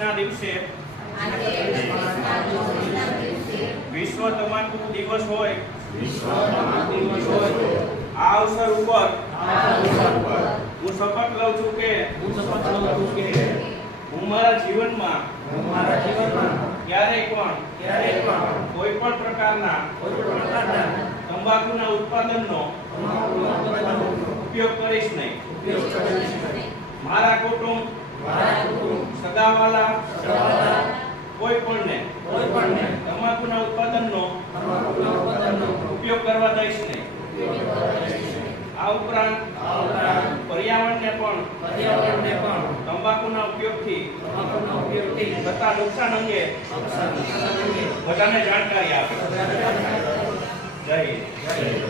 ના દિવસે વિશ્વ તમાકુ દિવસ હોય આ અવસર ઉપર હું શપથ લઉં છું કે હું મારા જીવનમાં ક્યારેય પણ કોઈ પણ પ્રકારના તંબાકુના ઉત્પાદનનો ઉપયોગ કરીશ નહીં. મારા કુટુંબ સગાવાલા કોઈ પણને તમાકુના ઉત્પાદનનો ઉપયોગ કરવા દઈશ નહીં. આ ઉપરાંત પર્યાવરણને પણ તંબાકુના ઉપયોગથી થતા નુકસાન અંગે બધાને જાણકારી આપે. જય હિન્દ.